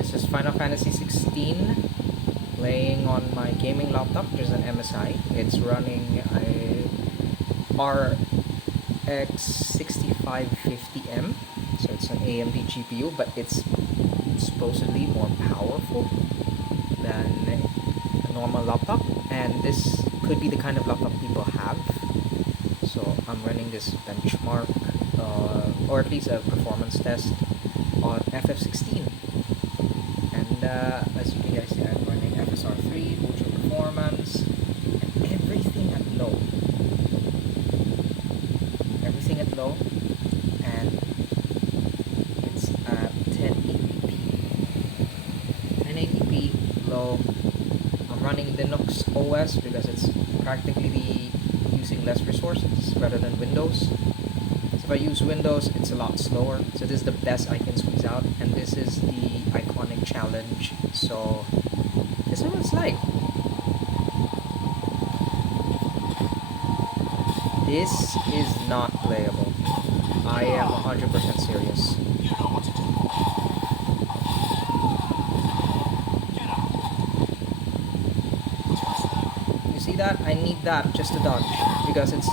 This is Final Fantasy XVI playing on my gaming laptop. There's an MSI. It's running a RX 6550M, so it's an AMD GPU, but it's supposedly more powerful than a normal laptop, and this could be the kind of laptop people have. So I'm running this benchmark, or at least a performance test on FF16. And as you can guys see, I'm running FSR3, Ultra Performance, and everything at low. Everything at low, and it's at 1080p. 1080p low. I'm running Linux OS because it's practically using less resources rather than Windows. So if I use Windows, it's a lot slower. So this is the best I can squeeze out, and this is the iconic challenge. So this is what it's like. This is not playable. I am 100% serious. You see that? I need that just to dodge because it's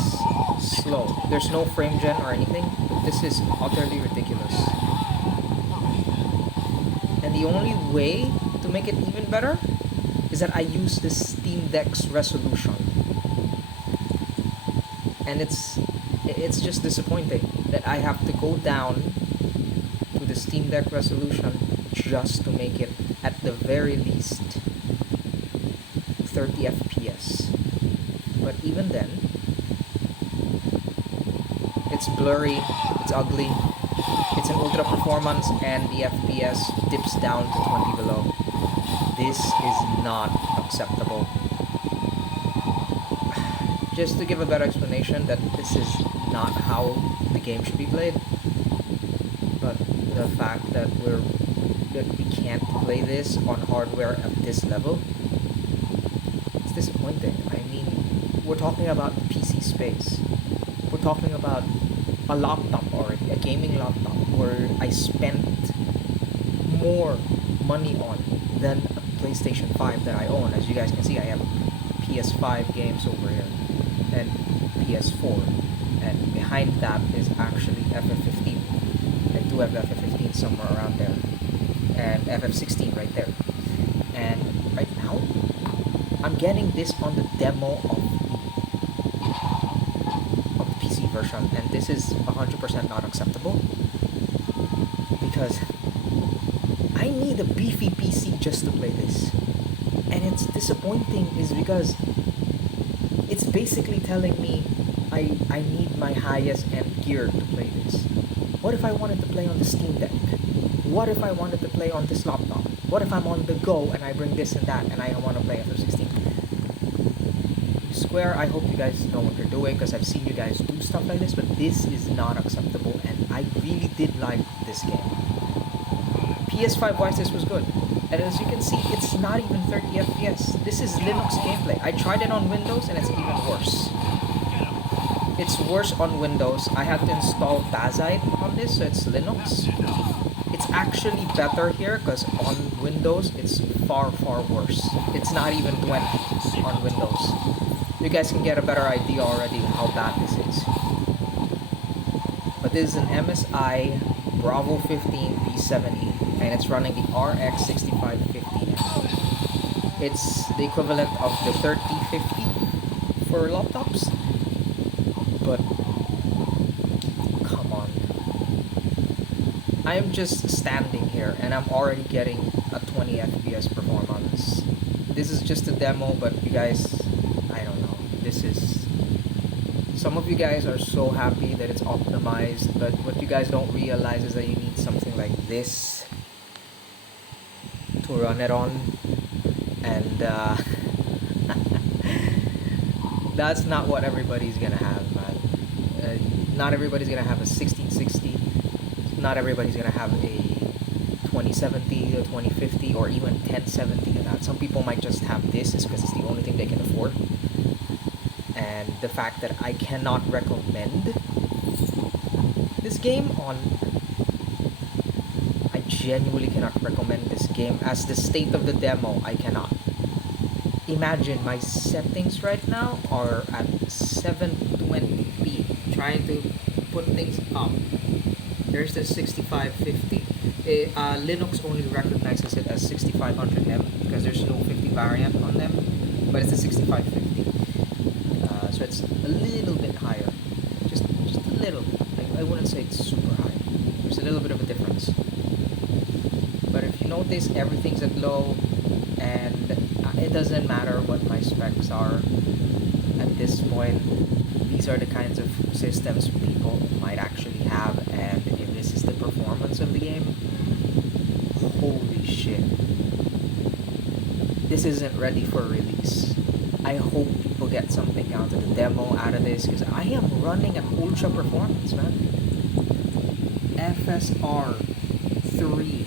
slow. There's no frame gen or anything. This is utterly ridiculous. And the only way to make it even better is that I use the Steam Deck's resolution. And it's just disappointing that I have to go down to the Steam Deck resolution just to make it at the very least 30 FPS. But even then, it's blurry, it's ugly, it's an ultra performance, and the FPS dips down to 20 below. This is not acceptable. Just to give a better explanation that this is not how the game should be played, but the fact that we can't play this on hardware at this level, it's disappointing. I mean, we're talking about PC space. We're talking about a laptop already, a gaming laptop, where I spent more money on than a PlayStation 5 that I own. As you guys can see, I have PS5 games over here and PS4, and behind that is actually FF15. I do have FF15 somewhere around there, and FF16 right there. And right now, I'm getting this on the demo of the PC version, and this is 100% not acceptable because I need a beefy PC just to play this. And it's disappointing is because it's basically telling me I need my highest end gear to play this. What if I wanted to play on the Steam Deck? What if I wanted to play on this laptop? What if I'm on the go and I bring this and that and I want to play FF16? Square, I hope you guys know what you're doing because I've seen you guys do stuff like this, but this is not acceptable, and I really did like this game. PS5 wise, this was good. And as you can see, it's not even 30 FPS. This is Linux gameplay. I tried it on Windows and it's even worse. It's worse on Windows. I had to install Bazzite on this, so it's Linux. It's actually better here because on Windows, it's far, far worse. It's not even 20 on Windows. You guys can get a better idea already how bad this is. But this is an MSI Bravo 15 B7E, and it's running the RX 6550. It's the equivalent of the 3050 for laptops, but come on. I'm just standing here and I'm already getting a 20 FPS performance. This is just a demo, but you guys, I don't know. This is... Some of you guys are so happy that it's optimized, but what you guys don't realize is that you need something like this to run it on, and that's not what everybody's gonna have, man. Not everybody's gonna have a 1660. Not everybody's gonna have a 2070 or 2050 or even 1070 and that. Some people might just have this is because it's the only thing they can afford. And the fact that I cannot recommend this game on... I genuinely cannot recommend this game. As the state of the demo, I cannot. Imagine my settings right now are at 720p. Trying to put things up. There's the 6550. Linux only recognizes it as 6500M because there's no 50 variant on them, but it's a 6550. So it's a little bit higher, just a little. I wouldn't say it's super high. There's a little bit of a difference. But if you notice, everything's at low, and it doesn't matter what my specs are at this point. These are the kinds of systems people might actually have, and if this is the performance of the game, holy shit. This isn't ready for release. I hope people get something out of the demo out of this, because I am running at ultra performance, man. FSR 3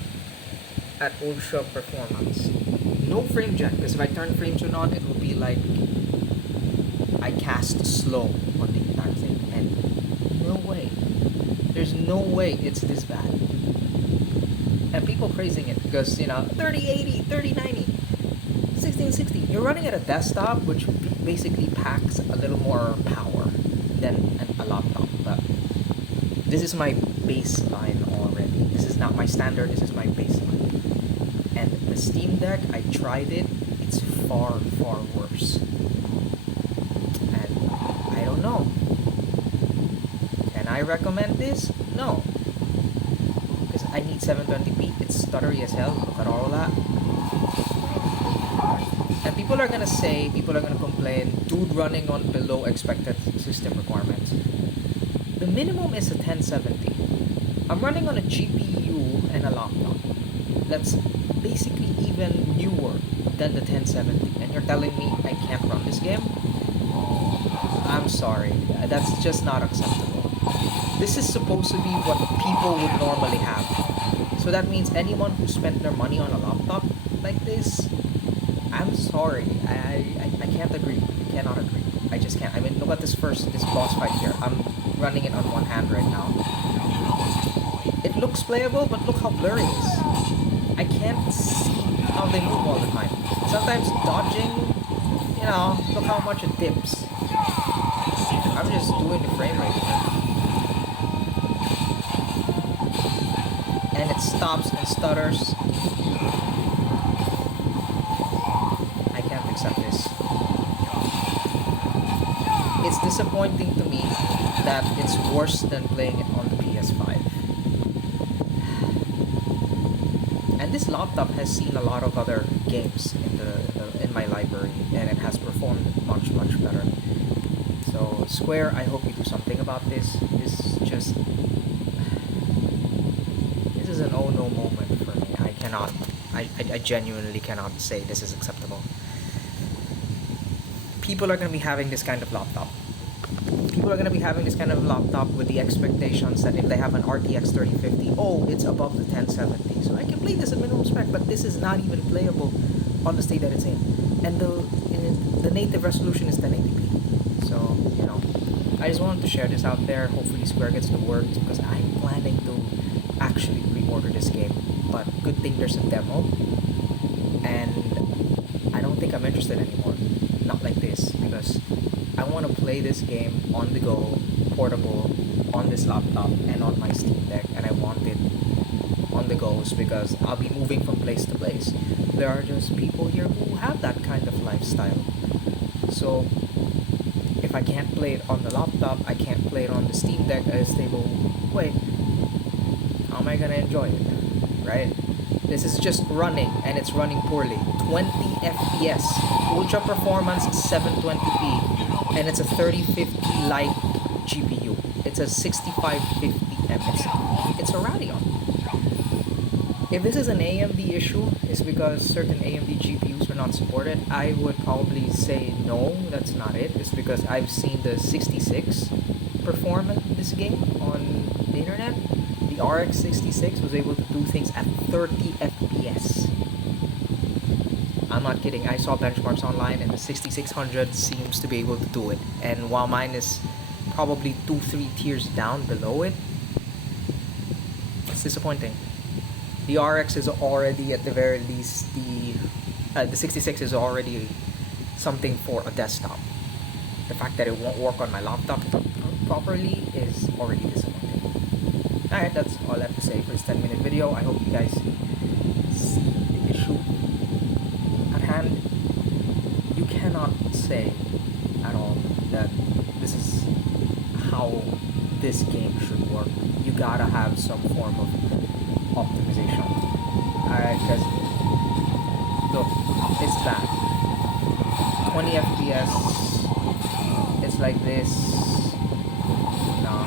at ultra performance. No frame gen, because if I turn frame gen on, it will be like I cast slow on the entire thing, and no way. There's no way it's this bad. And people praising it because, 3080, 3090, 1660. You're running at a desktop, which basically packs a little more power than a laptop. But this is my baseline already. This is not my standard, this is my baseline. And the Steam Deck, I tried it, it's far, far worse. And I don't know. Can I recommend this? No. Because I need 720p, it's stuttery as hell, look at all that. And people are gonna complain, dude running on below expected system requirements. The minimum is a 1070. I'm running on a GPU and a laptop that's basically even newer than the 1070, and you're telling me I can't run this game? I'm sorry, that's just not acceptable. This is supposed to be what people would normally have. So that means anyone who spent their money on a laptop like this, I'm sorry, I can't agree. I cannot agree. I just can't. I mean, look at this boss fight here. I'm running it on one hand right now. It looks playable, but look how blurry it is. I can't see how they move all the time. Sometimes dodging, look how much it dips. I'm just doing the frame rate here. And it stops and stutters. I can't accept this. It's disappointing to me that it's worse than playing it on the PS5. And this laptop has seen a lot of other games in my library, and it has performed much, much better. So Square, I hope you do something about this. This is an oh no moment for me. I genuinely cannot say this is acceptable. People are going to be having this kind of laptop. People are going to be having this kind of laptop with the expectations that if they have an RTX 3050, oh, it's above the 1070. So I can play this at minimum spec, but this is not even playable on the state that it's in. And the native resolution is 1080p. So, I just wanted to share this out there. Hopefully Square gets the word, because I'm planning to actually pre-order this game. But good thing there's a demo. And I don't think I'm interested anymore. Not like this, because I want to play this game on the go, portable, on this laptop, and on my Steam Deck, and I want it on the goes because I'll be moving from place to place. There are just people here who have that kind of lifestyle. So if I can't play it on the laptop, I can't play it on the Steam Deck at a stable way. How am I gonna enjoy it, right? This is just running, and it's running poorly. 20 FPS, ultra performance, 720p, and it's a 3050 Lite GPU. It's a 6550 MSI. It's a Radeon. If this is an AMD issue, it's because certain AMD GPUs are not supported. I would probably say no, that's not it. It's because I've seen the 66 perform this game on the internet. The RX 66 was able to do things at 30 FPS. I'm not kidding. I saw benchmarks online, and the 6600 seems to be able to do it. And while mine is probably 2-3 tiers down below it, it's disappointing. The RX is already, at the very least, the 66 is already something for a desktop. The fact that it won't work on my laptop properly is already disappointing. Alright, that's all I have to say for this 10-minute video. I hope you guys see the issue at hand. You cannot say at all that this is how this game should work. You gotta have some form of optimization. Alright, because look, it's bad. 20 FPS, it's like this. Nah.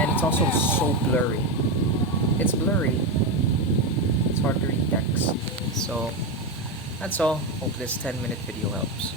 And it's also so blurry. It's blurry. It's hard to read text. So, that's all. Hope this 10-minute video helps.